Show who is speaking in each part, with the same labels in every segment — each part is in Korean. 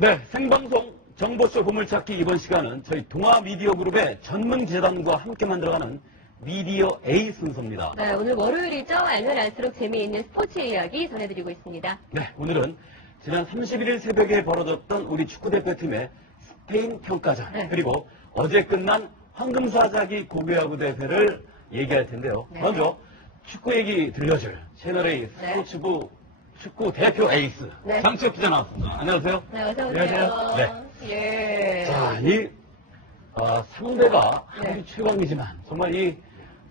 Speaker 1: 네, 생방송 정보쇼 보물찾기 이번 시간은 저희 동아미디어 그룹의 전문 재단과 함께 만들어가는 미디어 A 순서입니다.
Speaker 2: 네, 오늘 월요일이죠. 알면 알수록 재미있는 스포츠 이야기 전해드리고 있습니다.
Speaker 1: 네, 오늘은 지난 31일 새벽에 벌어졌던 우리 축구대표팀의 스페인 평가전
Speaker 2: 네.
Speaker 1: 그리고 어제 끝난 황금사자기 고교야구 대회를 얘기할 텐데요.
Speaker 2: 네.
Speaker 1: 먼저 축구 얘기 들려줄 채널A
Speaker 2: 네.
Speaker 1: 스포츠부 축구 대표 에이스
Speaker 2: 네.
Speaker 1: 장치혁 기자 나왔습니다. 안녕하세요.
Speaker 2: 네, 어서오세요.
Speaker 1: 안녕하세요.
Speaker 2: 예.
Speaker 1: 자, 이 아, 상대가
Speaker 2: 네.
Speaker 1: 아무리 최강이지만 정말 이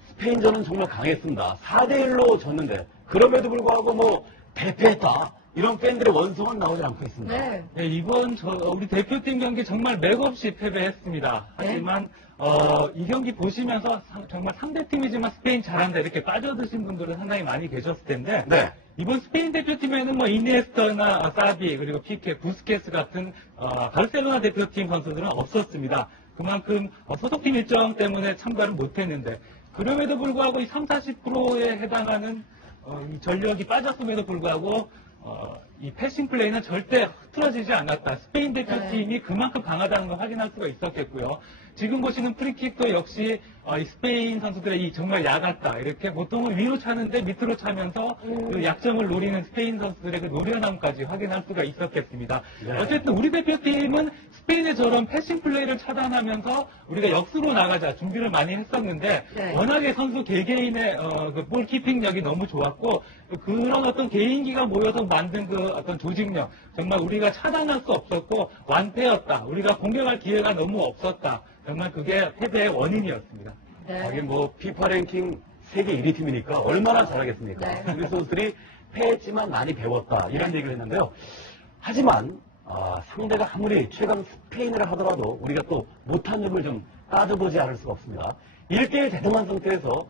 Speaker 1: 스페인전은 정말 강했습니다. 4대 1로 졌는데 그럼에도 불구하고 뭐 대패했다 이런 팬들의 원성은 나오지 않고 있습니다.
Speaker 2: 네.
Speaker 3: 네, 이번 저, 우리 대표팀 경기 정말 맥없이 패배했습니다.
Speaker 2: 네.
Speaker 3: 하지만 어, 이 경기 보시면서 상- 정말 상대팀이지만 스페인 잘한다 이렇게 빠져드신 분들은 상당히 많이 계셨을 텐데
Speaker 1: 네.
Speaker 3: 이번 스페인 대표팀에는 뭐 이니에스터나 사비 그리고 피케, 부스케스 같은 어, 바르셀로나 대표팀 선수들은 없었습니다. 그만큼 어, 소속팀 일정 때문에 참가를 못했는데 그럼에도 불구하고 이 3, 40%에 해당하는 어, 이 전력이 빠졌음에도 불구하고 어, 이 패싱 플레이는 절대 흐트러지지 않았다. 스페인 대표팀이 그만큼 강하다는 걸 확인할 수가 있었겠고요. 지금 보시는 프리킥도 역시 어, 이 스페인 선수들의 이 정말 야같다. 이렇게 보통은 위로 차는데 밑으로 차면서
Speaker 2: 음.
Speaker 3: 그 약점을 노리는 스페인 선수들의 그 노련함까지 확인할 수가 있었겠습니다.
Speaker 1: 네.
Speaker 3: 어쨌든 우리 대표팀은 스페인의 저런 패싱 플레이를 차단하면서 우리가 역수로 나가자 준비를 많이 했었는데
Speaker 2: 네.
Speaker 3: 워낙에 선수 개개인의 어, 그 볼키핑력이 너무 좋았고 그런 어떤 개인기가 모여서 만든 그 어떤 조직력 정말 우리가 차단할 수 없었고 완패였다. 우리가 공격할 기회가 너무 없었다. 정말 그게 패배의 원인이었습니다.
Speaker 2: 네.
Speaker 1: 하긴 뭐 피파 랭킹 세계 1위 팀이니까 얼마나 잘하겠습니까?
Speaker 2: 네.
Speaker 1: 우리 선수들이 패했지만 많이 배웠다 이런 얘기를 했는데요. 하지만 아, 상대가 아무리 최강 스페인이라 하더라도 우리가 또 못한 점을 좀 따져보지 않을 수가 없습니다. 1대1 대등한 상태에서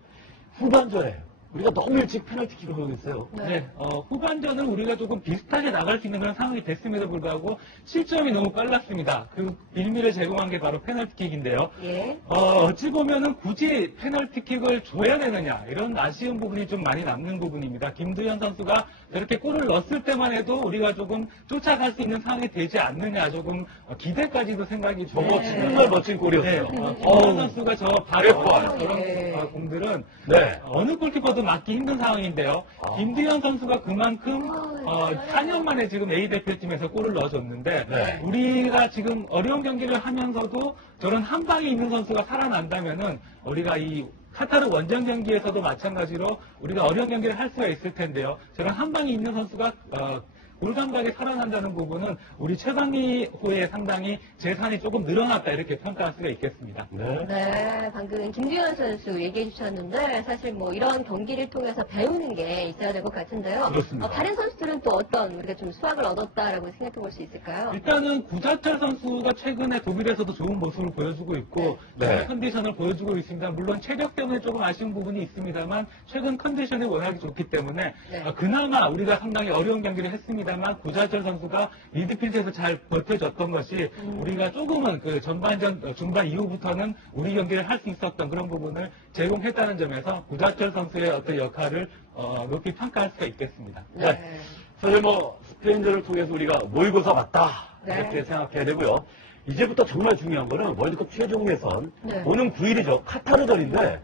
Speaker 1: 후반전에 우리가 너무 일찍 페널티킥을 허용했어요.
Speaker 3: 네, 어, 후반전은 우리가 조금 비슷하게 나갈 수 있는 그런 상황이 됐음에도 불구하고 실점이 너무 빨랐습니다. 그 빌미를 제공한 게 바로 페널티킥인데요.
Speaker 2: 예.
Speaker 3: 어, 어찌 보면은 굳이 페널티킥을 줘야 되느냐 이런 아쉬운 부분이 좀 많이 남는 부분입니다. 김두현 선수가 저렇게 골을 넣었을 때만 해도 우리가 조금 쫓아갈 수 있는 상황이 되지 않느냐 조금 어, 기대까지도 생각이
Speaker 1: 저거
Speaker 3: 좀
Speaker 1: 정말 멋진
Speaker 3: 네,
Speaker 1: 골이었어요.
Speaker 3: 어, 김두현 선수가 저 바로
Speaker 1: 그랬구나.
Speaker 3: 그런
Speaker 2: 예.
Speaker 3: 어, 공들은
Speaker 1: 네.
Speaker 3: 어느 골키퍼 도 막기 힘든 상황인데요.
Speaker 1: 아.
Speaker 3: 김두현 선수가 그만큼 어,
Speaker 2: 아,
Speaker 3: 4년 만에 지금 A 대표팀에서 골을 넣어줬는데
Speaker 1: 네.
Speaker 3: 우리가 지금 어려운 경기를 하면서도 저런 한 방에 있는 선수가 살아난다면은 우리가 이 카타르 원정 경기에서도 마찬가지로 우리가 어려운 경기를 할 수가 있을 텐데요. 저런 한 방에 있는 선수가 어, 골감각에 살아난다는 부분은 우리 최강희 후에 상당히 재산이 조금 늘어났다 이렇게 평가할 수가 있겠습니다.
Speaker 1: 네.
Speaker 2: 네, 방금 김주현 선수 얘기해 주셨는데 사실 뭐 이런 경기를 통해서 배우는 게 있어야 될 것 같은데요.
Speaker 1: 그렇습니다.
Speaker 2: 어, 다른 선수들은 또 어떤 우리가 좀 수확을 얻었다라고 생각해 볼 수 있을까요?
Speaker 3: 일단은 구자철 선수가 최근에 독일에서도 좋은 모습을 보여주고 있고
Speaker 1: 네.
Speaker 3: 좋은 컨디션을 보여주고 있습니다. 물론 체력 때문에 조금 아쉬운 부분이 있습니다만 최근 컨디션이 워낙에 좋기 때문에
Speaker 2: 네.
Speaker 3: 어, 그나마 우리가 상당히 어려운 경기를 했습니다 만 구자철 선수가 미드필드에서 잘 버텨줬던 것이
Speaker 2: 음.
Speaker 3: 우리가 조금은 그 전반전 어, 중반 이후부터는 우리 경기를 할 수 있었던 그런 부분을 제공했다는 점에서 구자철 선수의 어떤 역할을 어, 높이 평가할 수가 있겠습니다.
Speaker 1: 네. 사실 뭐 스페인전을 통해서 우리가 모의고사 맞다
Speaker 2: 네.
Speaker 1: 이렇게 생각해야 되고요. 이제부터 정말 중요한 거는 월드컵 최종 예선
Speaker 2: 네.
Speaker 1: 오는 9일이죠. 카타르전인데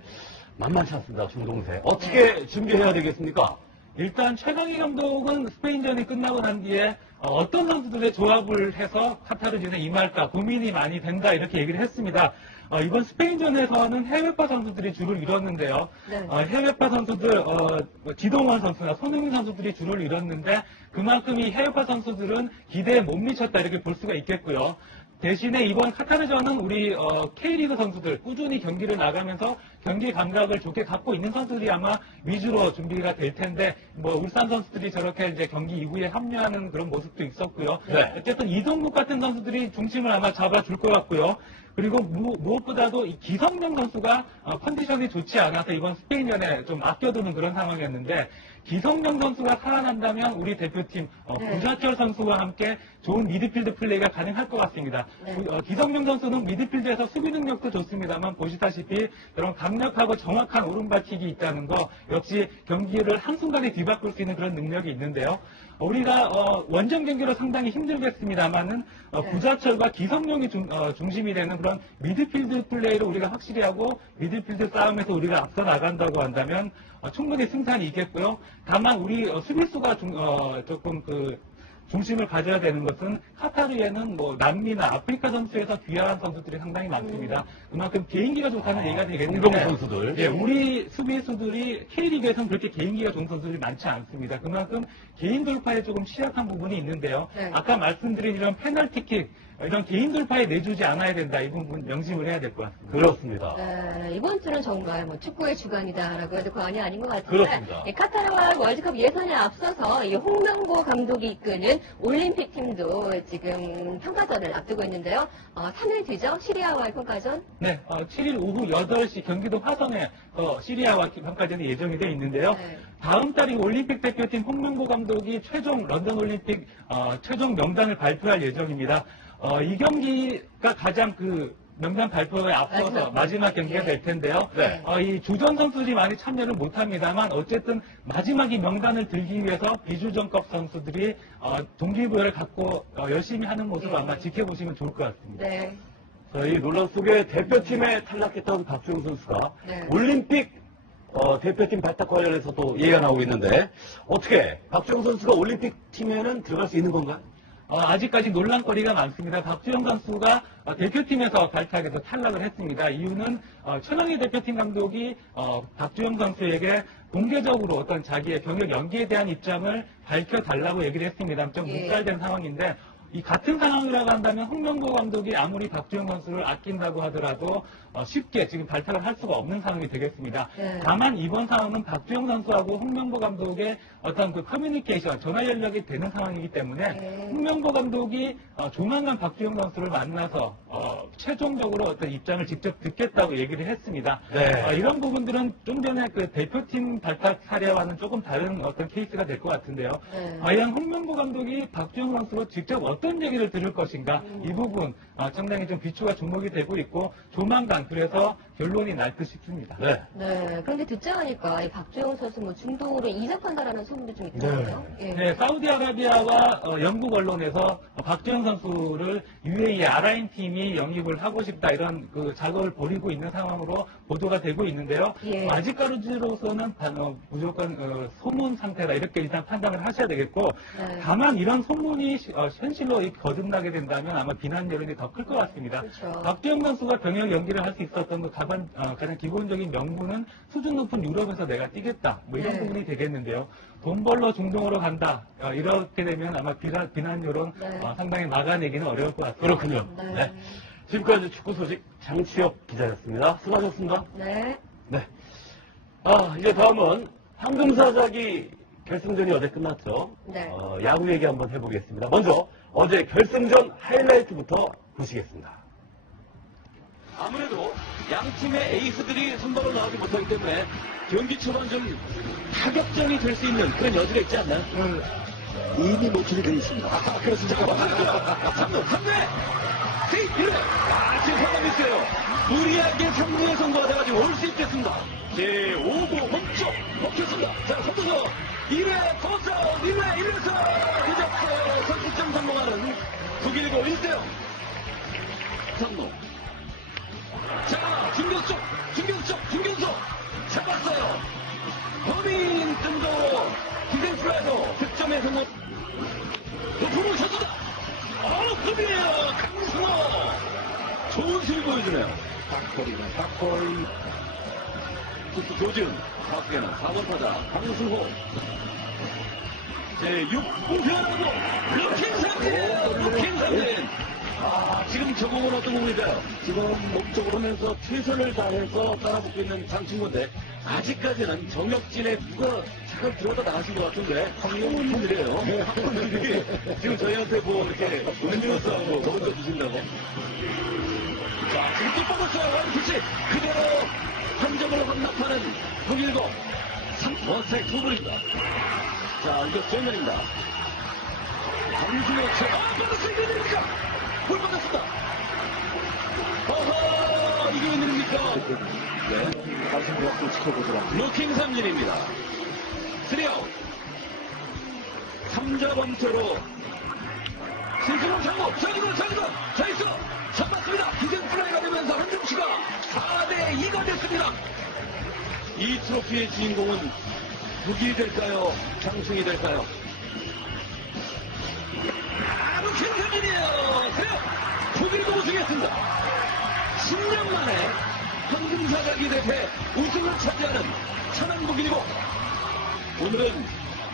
Speaker 1: 만만치 않습니다. 중동세 어떻게
Speaker 2: 네.
Speaker 1: 준비해야 되겠습니까?
Speaker 3: 일단 최강희 감독은 스페인전이 끝나고 난 뒤에 어, 떤 선수들의 조합을 해서 카타르전에 임할까 고민이 많이 된다 이렇게 얘기를 했습니다. 어, 이번 스페인전에서는 해외파 선수들이 줄을 이뤘는데요.
Speaker 2: 네.
Speaker 3: 어, 해외파 선수들 어, 뭐 지동원 선수나 손흥민 선수들이 줄을 이뤘는데 그만큼 이 해외파 선수들은 기대에 못 미쳤다 이렇게 볼 수가 있겠고요. 대신에 이번 카타르전은 우리 어, K리그 선수들 꾸준히 경기를 나가면서 경기 감각을 좋게 갖고 있는 선수들이 아마 위주로 준비가 될 텐데 뭐 울산 선수들이 저렇게 이제 경기 이후에 합류하는 그런 모습도 있었고요.
Speaker 1: 네.
Speaker 3: 어쨌든 이동국 같은 선수들이 중심을 아마 잡아줄 것 같고요. 그리고 무, 엇보다도 이 기성용 선수가 어, 컨디션이 좋지 않아서 이번 스페인전에 좀 아껴두는 그런 상황이었는데 기성용 선수가 살아난다면 우리 대표팀 어,
Speaker 2: 네.
Speaker 3: 구자철 선수와 함께 좋은 미드필드 플레이가 가능할 것 같습니다.
Speaker 2: 네.
Speaker 3: 구- 어, 기성용 선수는 미드필드에서 수비 능력도 좋습니다만 보시다시피 그런 감 강력하고 정확한 오른발킥이 있다는 거 역시 경기를 한순간에 뒤바꿀 수 있는 그런 능력이 있는데요. 우리가 어, 원정 경기로 상당히 힘들겠습니다만은 어,
Speaker 2: 네.
Speaker 3: 구자철과 기성용이 중, 심이 되는 그런 미드필드 플레이를 우리가 확실히 하고 미드필드 싸움에서 우리가 앞서 나간다고 한다면 어, 충분히 승산이 있겠고요. 다만 우리 어, 수비수가 중- 어, 조금 그 중심을 가져야 되는 것은 카타르에는 뭐 남미나 아프리카 선수에서 귀화한 선수들이 상당히 많습니다. 그만큼 개인기가 좋다는 얘기가 되겠는데
Speaker 1: 공동 선수들.
Speaker 3: 예, 우리 수비수들이 K리그에서는 그렇게 개인기가 좋은 선수들이 많지 않습니다. 그만큼 개인 돌파에 조금 취약한 부분이 있는데요.
Speaker 2: 네.
Speaker 3: 아까 말씀드린 이런 페널티킥 이런 개인 돌파에 내주지 않아야 된다. 이 부분 명심을 해야 될 것 같습니다.
Speaker 1: 그렇습니다.
Speaker 2: 네, 이번 주는 정말 뭐 축구의 주간이다라고 해도 과언이 아닌 것 같은데
Speaker 1: 그렇습니다.
Speaker 2: 이 카타르와 월드컵 예선에 앞서서 이 홍명보 감독이 이끄는 올림픽 팀도 지금 평가전을 앞두고 있는데요. 어, 3일 뒤죠 시리아와의 평가전.
Speaker 3: 네, 어, 7일 오후 8시 경기도 화성에 어, 시리아와 평가전이 예정이 되어 있는데요.
Speaker 2: 네.
Speaker 3: 다음 달 이 올림픽 대표팀 홍명보 감독이 최종 런던 올림픽 어, 최종 명단을 발표할 예정입니다. 어, 이 경기가 가장 그 명단 발표에 앞서서
Speaker 2: 마지막
Speaker 3: 마지막, 경기가
Speaker 2: 예.
Speaker 3: 될 텐데요.
Speaker 1: 네.
Speaker 3: 어, 이 주전 선수들이 많이 참여를 못합니다만 어쨌든 마지막 이 명단을 들기 위해서 비주전급 선수들이 어, 동기부여를 갖고 어, 열심히 하는 모습을
Speaker 2: 예.
Speaker 3: 아마 지켜보시면 좋을 것 같습니다.
Speaker 2: 네.
Speaker 1: 자, 이 논란 속에 대표팀에 탈락했던 박주영 선수가
Speaker 2: 네.
Speaker 1: 올림픽 어, 대표팀 발탁 관련해서도 얘기가 나오고 있는데 어떻게 박주영 선수가 올림픽 팀에는 들어갈 수 있는 건가요?
Speaker 3: 어, 아직까지 논란거리가 많습니다. 박주영 선수가 어, 대표팀에서 발탁해서 탈락을 했습니다. 이유는 어, 최강희 대표팀 감독이 어, 박주영 선수에게 공개적으로 어떤 자기의 경력 연기에 대한 입장을 밝혀달라고 얘기를 했습니다. 좀
Speaker 2: 예.
Speaker 3: 묵살된 상황인데 이 같은 상황이라고 한다면 홍명보 감독이 아무리 박주영 선수를 아낀다고 하더라도 어, 쉽게 지금 발탁을 할 수가 없는 상황이 되겠습니다.
Speaker 2: 네.
Speaker 3: 다만 이번 상황은 박주영 선수하고 홍명보 감독의 어떤 그 커뮤니케이션, 전화 연락이 되는 상황이기 때문에
Speaker 2: 네.
Speaker 3: 홍명보 감독이 어, 조만간 박주영 선수를 만나서 어, 최종적으로 어떤 입장을 직접 듣겠다고 얘기를 했습니다.
Speaker 1: 네.
Speaker 3: 어, 이런 부분들은 좀 전에 그 대표팀 발탁 사례와는 조금 다른 어떤 케이스가 될 것 같은데요.
Speaker 2: 네.
Speaker 3: 과연 홍명보 감독이 박주영 선수로 직접 어떤 얘기를 들을 것인가? 이 부분 어, 상당히 좀 비추가 주목이 되고 있고 조만간 그래서 결론이 날 듯 싶습니다.
Speaker 1: 네.
Speaker 2: 네. 그런데 듣자 하니까 이 박주영 선수 뭐 중동으로 이적한다라는 소문도 좀 있더라고요. 예.
Speaker 3: 네, 사우디아라비아와 어, 영국 언론에서 어, 박주영 선수를 UAE 아라인 팀이 영입을 하고 싶다 이런 그 작업을 벌이고 있는 상황으로 보도가 되고 있는데요.
Speaker 2: 예.
Speaker 3: 아직까지로서는 단- 어, 무조건 어, 소문 상태다 이렇게 일단 판단을 하셔야 되겠고
Speaker 2: 네.
Speaker 3: 다만 이런 소문이 시- 어, 현실로 이- 거듭나게 된다면 아마 비난 여론이 더 클 것 같습니다.
Speaker 2: 그렇죠.
Speaker 3: 박주영 선수가 병역 연기를 할 수 있었던 그 가 장, 어, 가장 기본적인 명분은 수준 높은 유럽에서 내가 뛰겠다 뭐 이런
Speaker 2: 네.
Speaker 3: 부분이 되겠는데요. 돈 벌러 중동으로 간다 어, 이렇게 되면 아마 비난, 비난 여론
Speaker 2: 네.
Speaker 3: 어, 상당히 막아내기는 어려울 것 같습니다.
Speaker 1: 그렇군요.
Speaker 2: 네.
Speaker 1: 네. 지금까지 축구 소식 장치엽 기자였습니다. 수고하셨습니다.
Speaker 2: 네.
Speaker 1: 네. 아, 이제 다음은 황금사자기 결승전이 어제 끝났죠.
Speaker 2: 네.
Speaker 1: 어, 야구 얘기 한번 해보겠습니다. 먼저 어제 결승전 하이라이트부터 보시겠습니다. 아무래도 양 팀의 에이스들이 선발로 나오지 못하기 때문에 경기 초반 좀 타격전이 될 수 있는 그런 여지가 있지 않나요?
Speaker 4: 이미 노출이 되어 있습니다.
Speaker 1: 아, 그렇습니다. 잠깐, 3대! 세이 1회! 아, 지금 상담했어요. 무리하게 3루에 성공하다가지고 올수 있겠습니다. 제 5구 멈춰! 먹혔습니다. 자, 선두서 1회 터서 1회 1회서 대적서 선취점 성공하는 독일고 1대0. 상루. 자, 중견수 쪽, 중견수! 잡았어요. 범인 등도 디펜스라이더 득점에 성공. 높음을 쳤다. 어, 급이에요. 강승호. 좋은 수비 보여주네요.
Speaker 4: 닭골이네, 닭골.
Speaker 1: 투수 조지훈. 타수에는 4번 타자 강승호. 제 6구편하고 루킹 삼진. 루킹 삼진. 아, 지금 저 공은 어떤 공일까요? 지금 목적으로 하면서 최선을 다해서 따라붙고 있는 장충건데 아직까지는 정혁진의 누가 잠깐 들어다 나가신 것 같은데 학부모님들이에요. 네, 학부모님들이 지금 저희한테 뭐 이렇게 은유서하고 적어줘 주신다고. 자, 지금 또 뽑았어요. 원피치 그대로 한 점으로 확납하는 동일고 3번색 투블입니다. 자, 이거 정면입니다. 강승혁 체, 아. 이거 됩니까? 볼 받았습니다. 어허, 이게 웬일입니까?
Speaker 4: 네. 가슴 벽도 지켜보더라고요.
Speaker 1: 루킹 삼진입니다. 3아웃. 3자 범퇴로 신수로 저기로, 저기로, 저 있어! 잡았습니다! 기생 플라이가 되면서 한중치가 4대 2가 됐습니다. 이 트로피의 주인공은 북이 될까요? 장충이 될까요? 대회 우승을 차지하는 천안북일이고 오늘은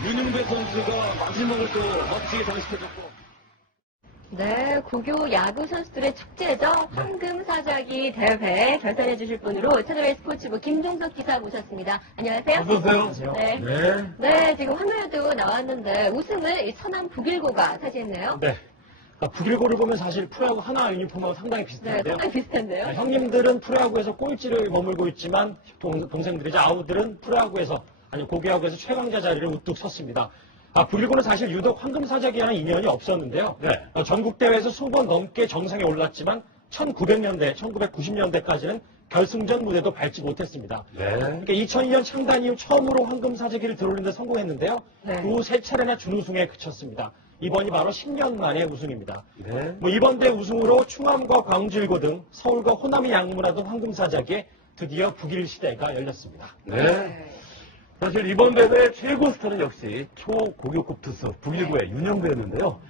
Speaker 1: 윤영배 선수가 마지막을 또 멋지게 장식해줬고
Speaker 2: 네, 고교 야구 선수들의 축제죠. 황금사자기 대회 결산해 주실 분으로 채널A 스포츠부 김종석 기사 모셨습니다. 안녕하세요.
Speaker 5: 어서오세요.
Speaker 2: 네.
Speaker 5: 네.
Speaker 2: 네, 지금 화면에도 나왔는데 우승을 이 천안 북일고가 차지했네요.
Speaker 5: 네. 그러니까 북일고를 보면 사실 프로야구 하나 유니폼하고 상당히
Speaker 2: 네,
Speaker 5: 비슷한데요.
Speaker 2: 상당히 비슷한데요.
Speaker 5: 아, 형님들은 프로야구에서 꼴찌를 머물고 있지만 동, 동생들이죠. 아우들은 프로야구에서 아니 고교야구에서 최강자 자리를 우뚝 섰습니다. 아, 북일고는 사실 유독 황금사자기와는 인연이 없었는데요.
Speaker 1: 네.
Speaker 5: 어, 전국 대회에서 수번 넘게 정상에 올랐지만 1900년대, 1990년대까지는 결승전 무대도 밟지 못했습니다.
Speaker 1: 네.
Speaker 5: 그러니까 2002년 창단 이후 처음으로 황금사자기를 들어올린 데 성공했는데요.
Speaker 2: 네.
Speaker 5: 그후 세 차례나 준우승에 그쳤습니다. 이번이 바로 10년 만의 우승입니다.
Speaker 1: 네.
Speaker 5: 뭐 이번 대회 우승으로 충암과 광주일고 등 서울과 호남이 양문하던 황금사자기에 드디어 북일 시대가 열렸습니다.
Speaker 1: 네. 사실 이번 대회 최고 스타는 역시 초고교급 투수 북일고의 윤영배였는데요.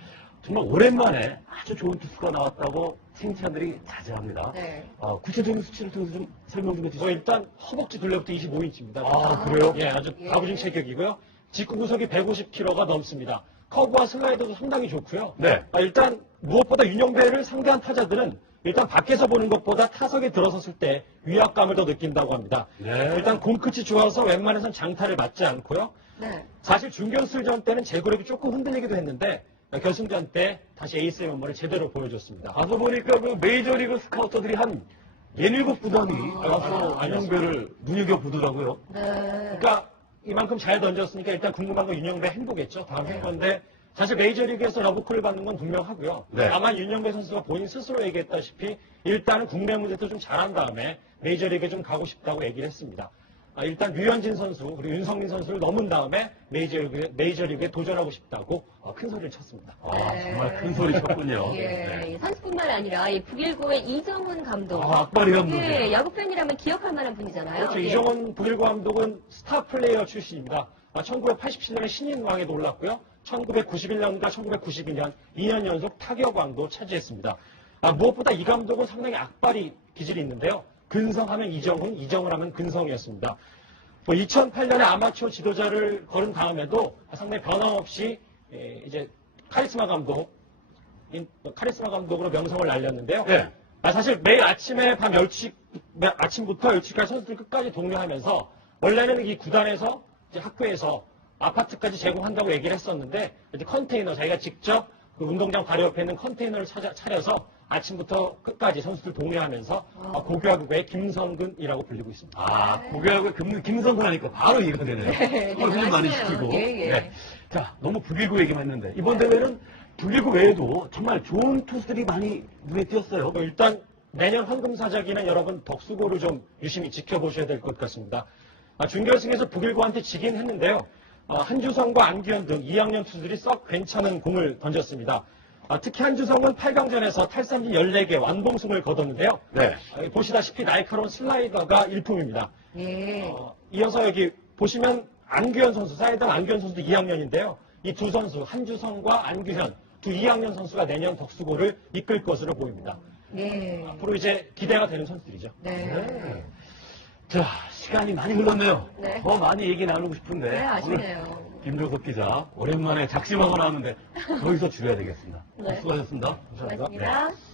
Speaker 1: 정말 오랜만에 아주 좋은 투수가 나왔다고 칭찬들이 자자합니다.
Speaker 2: 네.
Speaker 1: 아, 구체적인 수치를 통해서 좀 설명 좀 해주시죠.
Speaker 5: 뭐 일단 허벅지 둘레부터 25인치입니다.
Speaker 1: 아, 그래요?
Speaker 5: 예, 아주
Speaker 2: 예.
Speaker 5: 다부진 체격이고요. 직구 구속이 150kg가 넘습니다. 커브와 슬라이더도 상당히 좋고요.
Speaker 1: 네.
Speaker 5: 아, 일단 무엇보다 윤영배를 상대한 타자들은 일단 밖에서 보는 것보다 타석에 들어섰을 때 위압감을 더 느낀다고 합니다.
Speaker 1: 네.
Speaker 5: 일단 공끝이 좋아서 웬만해선 장타를 맞지 않고요.
Speaker 2: 네.
Speaker 5: 사실 준결승전 때는 제구력이 조금 흔들리기도 했는데 결승전 때 다시 에이스의 면모를 제대로 보여줬습니다.
Speaker 1: 가서 보니까 그 메이저리그 스카우터들이 한 예닐곱 구단이 가서 안영배를 눈여겨보더라고요.
Speaker 2: 네.
Speaker 5: 그러니까 이만큼 잘 던졌으니까 일단 궁금한 건 윤영배 행보겠죠. 다음 행보인데 사실 메이저리그에서 러브콜을 받는 건 분명하고요.
Speaker 1: 네.
Speaker 5: 다만 윤영배 선수가 본인 스스로 얘기했다시피 일단은 국내 무대도 좀 잘한 다음에 메이저리그에 좀 가고 싶다고 얘기를 했습니다. 아, 일단 류현진 선수 그리고 윤성민 선수를 넘은 다음에 메이저리그, 메이저리그에 도전하고 싶다고 어, 큰 소리를 쳤습니다.
Speaker 1: 아,
Speaker 2: 네.
Speaker 1: 정말 큰 소리 쳤군요.
Speaker 2: 예,
Speaker 1: 네.
Speaker 2: 이 선수뿐만 아니라 이 북일고의 이정훈 감독.
Speaker 1: 아, 악바리한 분이요.
Speaker 2: 예, 야구 팬이라면 기억할 만한 분이잖아요.
Speaker 5: 그렇죠.
Speaker 2: 예.
Speaker 5: 이정원 북일고 감독은 스타 플레이어 출신입니다. 1987년에 신인왕에도 올랐고요. 1991년과 1992년 2년 연속 타격왕도 차지했습니다. 아, 무엇보다 이 감독은 상당히 악발이 기질이 있는데요. 근성하면 이정훈, 이정훈 하면 근성이었습니다. 뭐 2008년에 아마추어 지도자를 걸은 다음에도 상당히 변함없이 예, 이제 카리스마 감독, 인- 카리스마 감독으로 명성을 날렸는데요.
Speaker 1: 예.
Speaker 5: 아, 사실 매일 아침에 밤 10시, 매- 아침부터 10시까지 선수들 끝까지 독려하면서 원래는 이 구단에서 학교에서 아파트까지 제공한다고 얘기를 했었는데 이제 컨테이너 자기가 직접 그 운동장 바로 옆에 있는 컨테이너를 찾아, 차려서 아침부터 끝까지 선수들 동료하면서 아, 고교학교의 김성근이라고 불리고 있습니다.
Speaker 1: 아, 고교하고 김, 김성근 하니까 바로 이해가 되네요.
Speaker 2: 네,
Speaker 1: 어, 훈련 많이. 시키고.
Speaker 2: 예, 예.
Speaker 1: 네. 자, 너무 북일고 얘기만 했는데, 이번 대회는 북일고 외에도 정말 좋은 투수들이 많이 눈에 띄었어요.
Speaker 5: 뭐 일단 내년 황금사자기는 여러분 덕수고를 좀 유심히 지켜보셔야 될 것 같습니다. 아, 준결승에서 북일고한테 지긴 했는데요. 아, 한주성과 안규현 등 2학년 투수들이 썩 괜찮은 공을 던졌습니다. 아, 특히 한주성은 8강전에서 탈삼진 14개 완봉승을 거뒀는데요.
Speaker 1: 네.
Speaker 5: 아, 보시다시피 날카로운 슬라이더가 일품입니다.
Speaker 2: 예.
Speaker 5: 어, 이어서 여기 보시면 안규현 선수, 사이드 안규현 선수도 2학년인데요. 이 두 선수, 한주성과 안규현 두 2학년 선수가 내년 덕수고를 이끌 것으로 보입니다.
Speaker 2: 예.
Speaker 5: 앞으로 이제 기대가 되는 선수들이죠.
Speaker 2: 네.
Speaker 1: 자, 시간이 많이 흘렀네요.
Speaker 2: 네.
Speaker 1: 더 많이 얘기 나누고 싶은데.
Speaker 2: 네, 아쉽네요.
Speaker 1: 김종석 기자, 오랜만에 작심하고 나왔는데, 거기서 줄여야 되겠습니다.
Speaker 2: 네.
Speaker 1: 수고하셨습니다.
Speaker 2: 고맙습니다.